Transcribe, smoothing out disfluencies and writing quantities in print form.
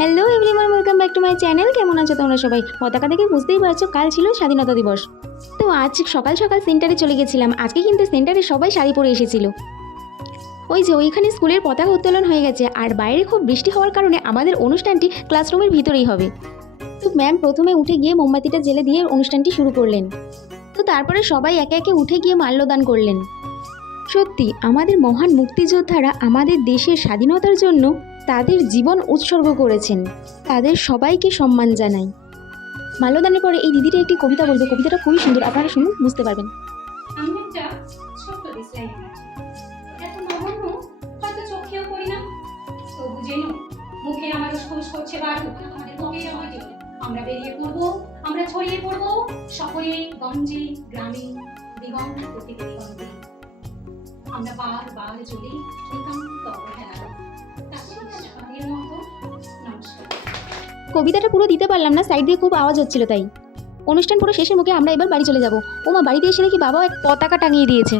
Hello everyone, welcome back to my channel. কেমন আছো তোমরা সবাই? পতাকা দেখে বুঝতেই পারছো কাল ছিল স্বাধীনতা দিবস। তো আজ সকাল সকাল সেন্টারে চলে গেছিলাম। আজকে কিন্তু সেন্টারে সবাই শাড়ি পরে এসেছিল। ওই যে ওইখানে স্কুলের পতাকা উত্তোলন হয়ে গেছে, আর বাইরে খুব বৃষ্টি হওয়ার কারণে আমাদের অনুষ্ঠানটি ক্লাসরুমের ভিতরেই হবে। তো ম্যাম প্রথমে উঠে গিয়ে মোমবাতিটা জ্বেলে দিয়ে অনুষ্ঠানটি শুরু করলেন। তো তারপরে সবাই একে একে উঠে গিয়ে মাল্যদান করলেন। সত্যি আমাদের মহান মুক্তিযোদ্ধারা আমাদের দেশের স্বাধীনতার জন্য তাদের জীবন উৎসর্গ করেছেন। তাদের সবাইকে সম্মান জানাই। মাল্যদানের পরে এই দিদিটা একটি কবিতা বলবে। কবিতাটা খুবই সুন্দর, আপনারা শুনুন, বুঝতে পারবেন। আমি একটা ছোট্ট ডিসলাইন আছে, এত নগণ্য হয়তো চোখেও পড়ি না, তবু যেন মুখে আমার উসখুস করছে বারু। আমাদের বুকে আমাদের আমরা বেরিয়ে পড়বো, আমরা ছড়িয়ে পড়বো শহরে গঞ্জে গ্রামে দিগন্ত থেকে দিগন্তে। আমরা বারবার চলি নিতান্ত অবহেলার তাদের মতো। নমস্কার। কবিতাটা পুরো দিতে পারলাম না, সাইড দিয়ে খুব আওয়াজ হচ্ছিল, তাই অনুষ্ঠান পুরো শেষের মুখে আমরা এবার বাড়ি চলে যাব। ও মা, বাড়িতে এসে দেখি বাবা এক পতাকা টাঙিয়ে দিয়েছে।